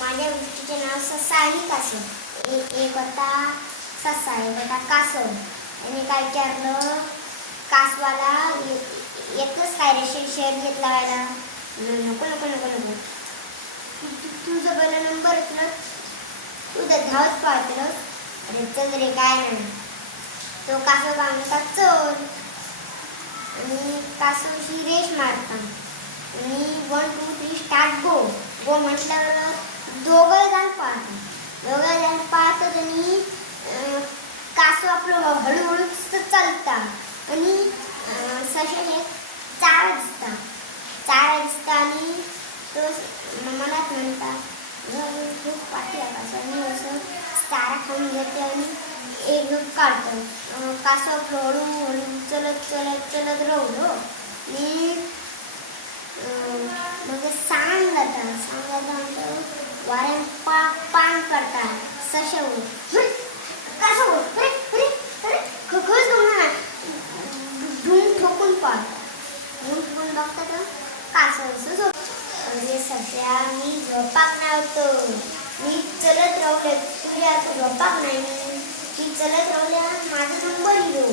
माझ्या गोष्टीचे नाव ससा आणि कासव. एक होता ससा, एक होता कासव. आणि काय विचारलं कासवाला, येतच काय रे शर्यत लावायला? नको नको नको नको, तुझं पहिला नंबर येतलं, तू तर धावत पाहतलं. अरे चल रे काय नाही. तो कासव काय म्हणतात चल, आणि कासवशी रेस मारता. आणि 1 2 3 स्टार्ट गो. गो म्हटल्यावर दोघं जाण पाहतात आणि कासव आपलं हळूहळू चालता. आणि सशाने चारा दिसता आणि तो मनात म्हणता खूप पाठी कासव, आणि असं चारा खाऊन घेते आणि एक दूध काढतो. कासव आपलं हळूहळू चलत राहलो. आणि मग सांगायला म्हणतो वाऱ्यान पान करता सशावर कासव खखच धूम ठोकून पाडता. धूम बघता कासव अरे सध्या मी झोपाक नव्हतो, मी चलत राहले. तुझ्या झोपाक नाही, मी चलत राहल्या माझा नंबर येऊ.